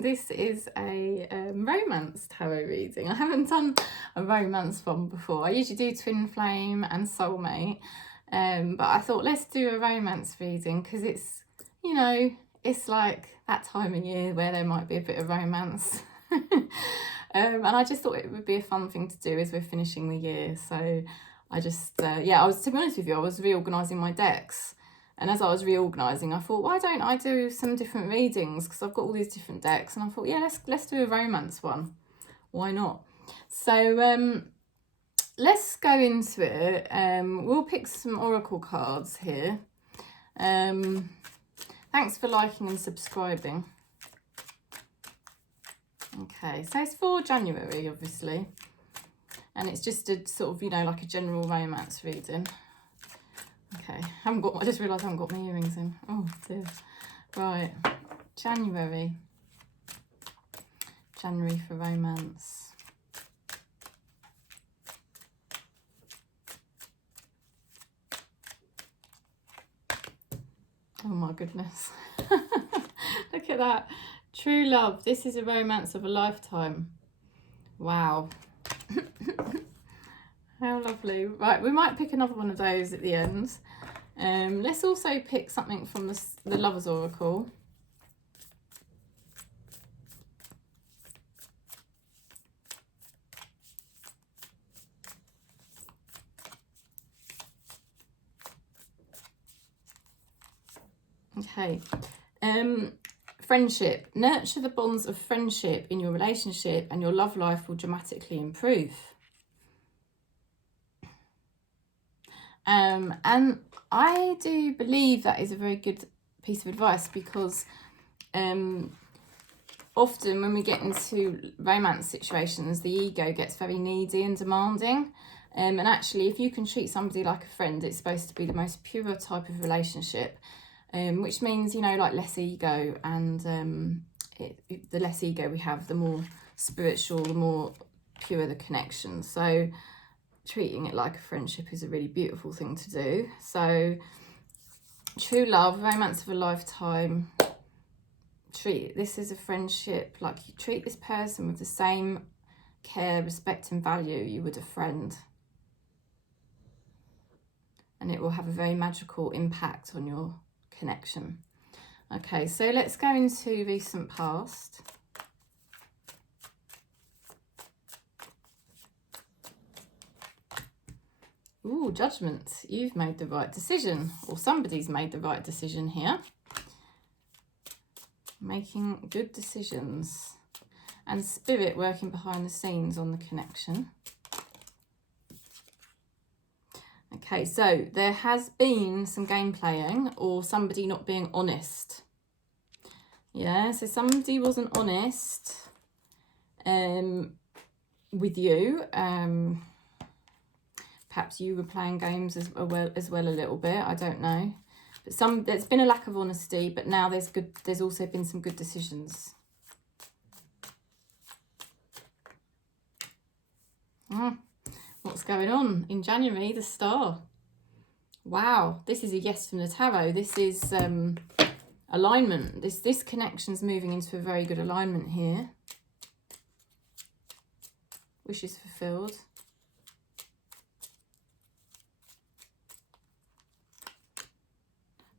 This is a romance tarot reading. I haven't done a romance one before. I usually do twin flame and soulmate, but I thought let's do a romance reading because it's, you know, it's like that time of year where there might be a bit of romance. And I just thought it would be a fun thing to do as we're finishing the year. So I just, yeah, to be honest with you, I was reorganising my decks. And as I was reorganising, I thought, why don't I do some different readings? Because I've got all these different decks. And I thought, yeah, let's do a romance one. Why not? So let's go into it. We'll pick some oracle cards here. Thanks for liking and subscribing. Okay, so it's for January, obviously. And it's just a sort of, you know, like a general romance reading. Okay, I just realised I haven't got my earrings in. Oh dear. Right, January for romance. Oh my goodness. Look at that. True love. This is a romance of a lifetime. Wow. How lovely. Right, we might pick another one of those at the end. Let's also pick something from the Lover's Oracle. Okay. Friendship. Nurture the bonds of friendship in your relationship and your love life will dramatically improve. And I do believe that is a very good piece of advice because often when we get into romance situations, the ego gets very needy and demanding. And actually, if you can treat somebody like a friend, it's supposed to be the most pure type of relationship, which means, you know, like less ego. And the less ego we have, the more spiritual, the more pure the connection. So treating it like a friendship is a really beautiful thing to do. So true love, romance of a lifetime. Treat this as a friendship, like you treat this person with the same care, respect and value you would a friend. And it will have a very magical impact on your connection. Okay, so let's go into recent past. Ooh, judgment. You've made the right decision, or somebody's made the right decision here. Making good decisions. And spirit working behind the scenes on the connection. Okay, so there has been some game playing or somebody not being honest. Yeah, so somebody wasn't honest with you. Perhaps you were playing games as well a little bit. I don't know. But there's been a lack of honesty, but now there's also been some good decisions. What's going on in January? The Star. Wow, this is a yes from the tarot. This is alignment. This connection's moving into a very good alignment here. Wishes fulfilled.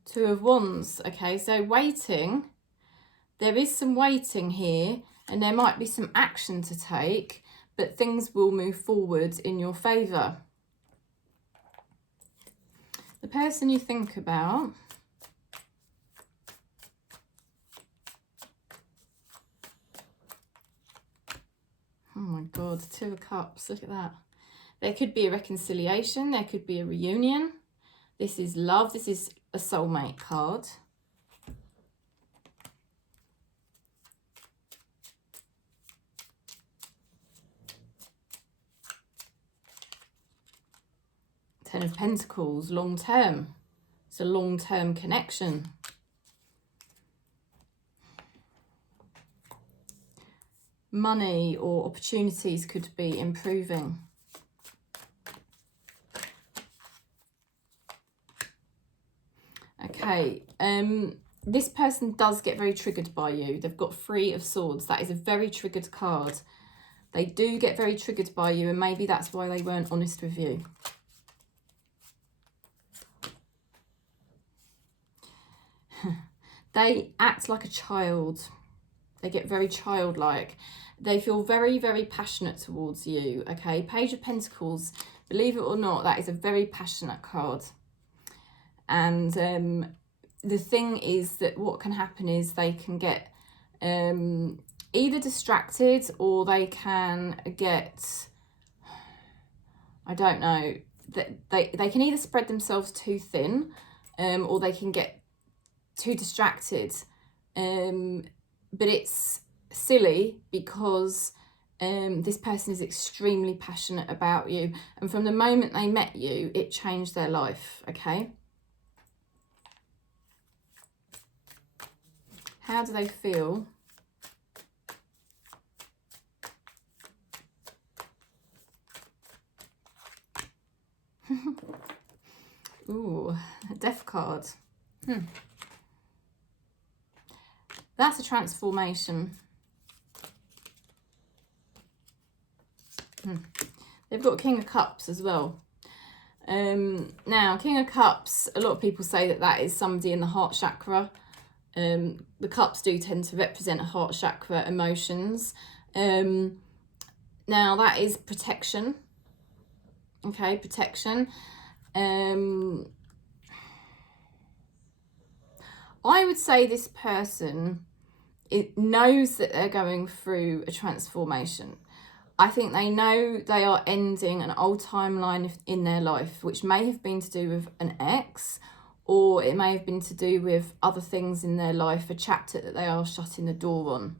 Two of Wands. Okay, so waiting. There is some waiting here, and there might be some action to take, but things will move forward in your favour. The person you think about. Oh my God, Two of Cups, look at that. There could be a reconciliation, there could be a reunion. This is love, this is a soulmate card. Ten of Pentacles, long term. It's a long-term connection. Money or opportunities could be improving. Okay, this person does get very triggered by you. They've got 3 of Swords. That is a very triggered card. They do get very triggered by you, and maybe that's why they weren't honest with you. They act like a child. They get very childlike. They feel very, very passionate towards you, okay? Page of Pentacles, believe it or not, that is a very passionate card. And the thing is that what can happen is they can get either distracted, or they can get, I don't know, they can either spread themselves too thin, or they can get too distracted. But it's silly because this person is extremely passionate about you, and from the moment they met you, it changed their life, okay? How do they feel? Ooh, a Death card. That's a transformation. They've got King of Cups as well. Now, King of Cups, a lot of people say that that is somebody in the heart chakra. The cups do tend to represent heart chakra emotions. Now, that is protection. Okay, protection. I would say this person, it knows that they're going through a transformation. I think they know they are ending an old timeline in their life, which may have been to do with an ex, or it may have been to do with other things in their life, a chapter that they are shutting the door on.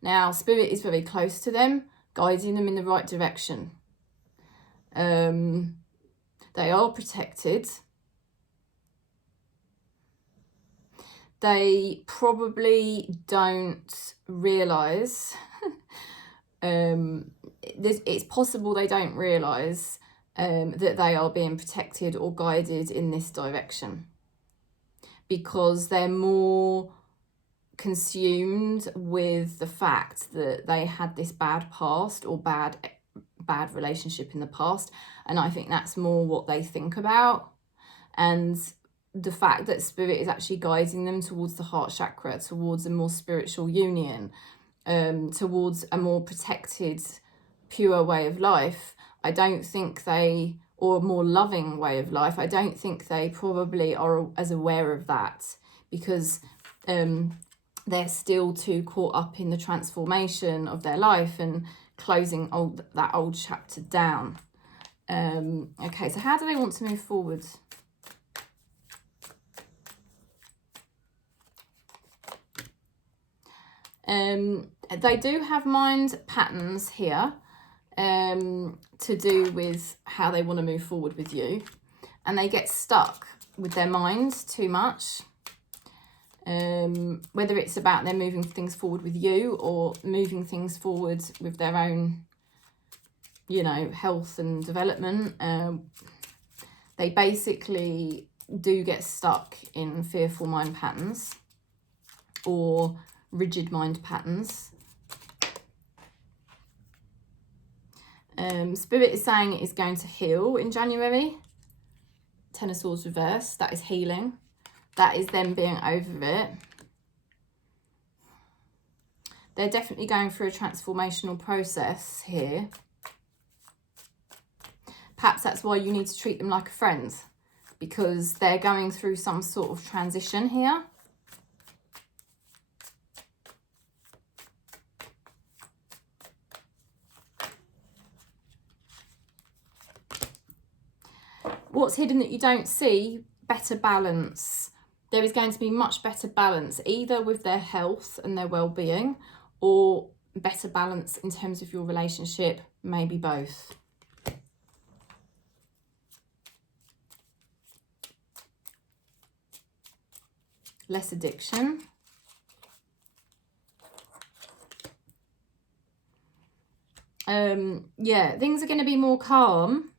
Now, Spirit is very close to them, guiding them in the right direction. They are protected. They probably don't realise, it's possible they don't realise that they are being protected or guided in this direction, because they're more consumed with the fact that they had this bad past or bad relationship in the past, and I think that's more what they think about. And the fact that Spirit is actually guiding them towards the heart chakra, towards a more spiritual union, towards a more protected, pure way of life, I don't think they, or a more loving way of life, I don't think they probably are as aware of that, because they're still too caught up in the transformation of their life and closing that old chapter down. Okay, so how do they want to move forward? They do have mind patterns here to do with how they want to move forward with you, and they get stuck with their mind too much, whether it's about them moving things forward with you or moving things forward with their own, you know, health and development. They basically do get stuck in fearful mind patterns or rigid mind patterns. Spirit is saying it is going to heal in January. Ten of Swords reverse, that is healing. That is them being over it. They're definitely going through a transformational process here. Perhaps that's why you need to treat them like a friend, because they're going through some sort of transition here. What's hidden that you don't see? Better balance. There is going to be much better balance, either with their health and their well-being, or better balance in terms of your relationship, maybe both. Less addiction. Yeah, things are going to be more calm.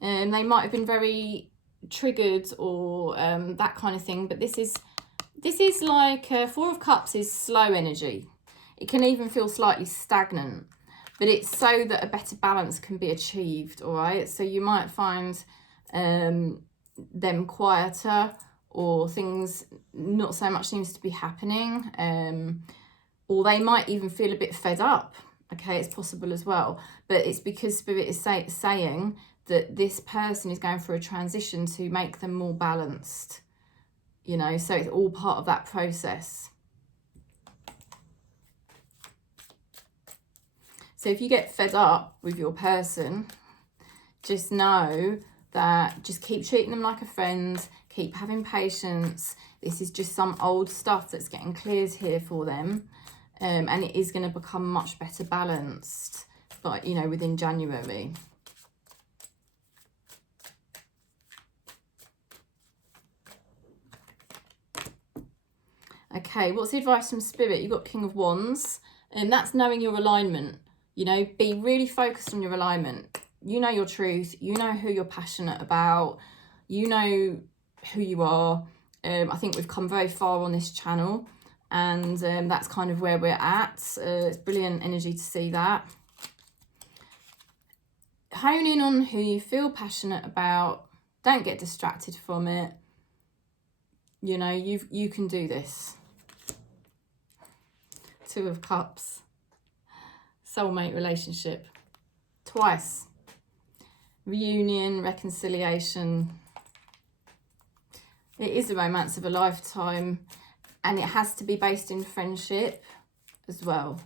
They might have been very triggered or that kind of thing. But this is like Four of Cups is slow energy. It can even feel slightly stagnant, but it's so that a better balance can be achieved. All right, so you might find them quieter, or things not so much seems to be happening, or they might even feel a bit fed up. Okay, it's possible as well, but it's because Spirit is saying that this person is going through a transition to make them more balanced, you know, so it's all part of that process. So if you get fed up with your person, just know that just keep treating them like a friend, keep having patience. This is just some old stuff that's getting cleared here for them. And it is going to become much better balanced, but, you know, within January. Okay, what's the advice from Spirit? You've got King of Wands, and that's knowing your alignment. You know, be really focused on your alignment. You know your truth. You know who you're passionate about. You know who you are. I think we've come very far on this channel, and that's kind of where we're at. It's brilliant energy to see that. Hone in on who you feel passionate about. Don't get distracted from it. You know, you can do this. Two of Cups. Soulmate relationship. Twice. Reunion, reconciliation. It is the romance of a lifetime, and it has to be based in friendship as well.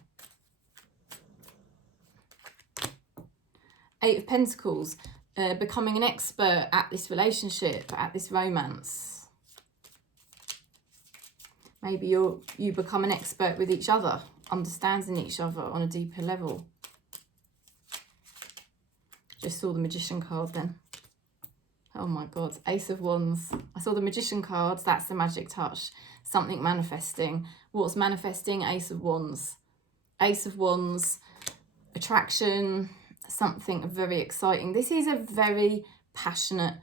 Eight of Pentacles. Becoming an expert at this relationship, at this romance. Maybe you become an expert with each other, understanding each other on a deeper level. Just saw the Magician card then. Oh my God, Ace of Wands. I saw the Magician cards, that's the magic touch. Something manifesting. What's manifesting? Ace of Wands. Ace of Wands, attraction, something very exciting. This is a very passionate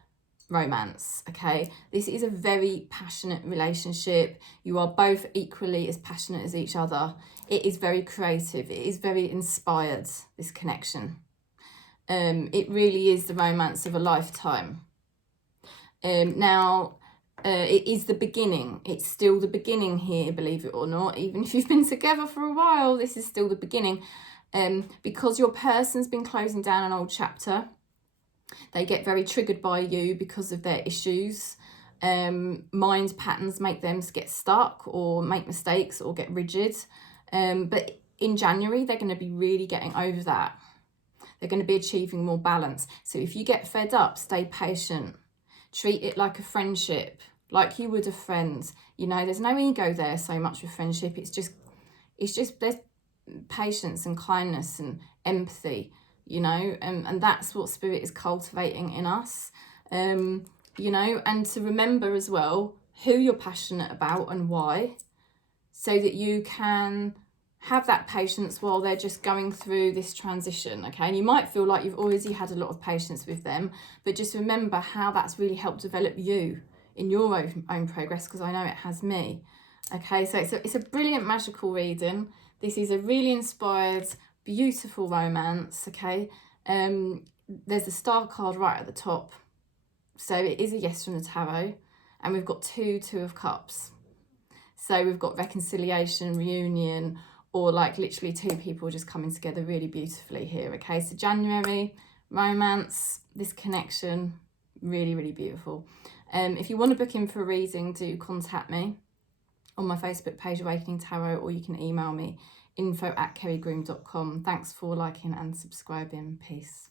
romance, okay? This is a very passionate relationship. You are both equally as passionate as each other. It is very creative. It is very inspired, this connection. It really is the romance of a lifetime. Now, it is the beginning. It's still the beginning here, believe it or not. Even if you've been together for a while, this is still the beginning. Because your person's been closing down an old chapter. They get very triggered by you because of their issues. Mind patterns make them get stuck or make mistakes or get rigid. But in January, they're going to be really getting over that. They're going to be achieving more balance. So if you get fed up, stay patient. Treat it like a friendship, like you would a friend. You know, there's no ego there so much with friendship. It's just there's patience and kindness and empathy, you know, and that's what Spirit is cultivating in us, you know, and to remember as well who you're passionate about and why, so that you can have that patience while they're just going through this transition, okay? And you might feel like you've already had a lot of patience with them, but just remember how that's really helped develop you in your own progress, because I know it has me, okay? So it's a brilliant magical reading. This is a really inspired, beautiful romance, okay? There's a star card right at the top. So it is a yes from the tarot. And we've got two of Cups. So we've got reconciliation, reunion, or like literally two people just coming together really beautifully here, okay? So January, romance, this connection, really, really beautiful. If you want to book in for a reading, do contact me on my Facebook page, Awakening Tarot, or you can email me, info@kerrygroom.com. Thanks for liking and subscribing. Peace.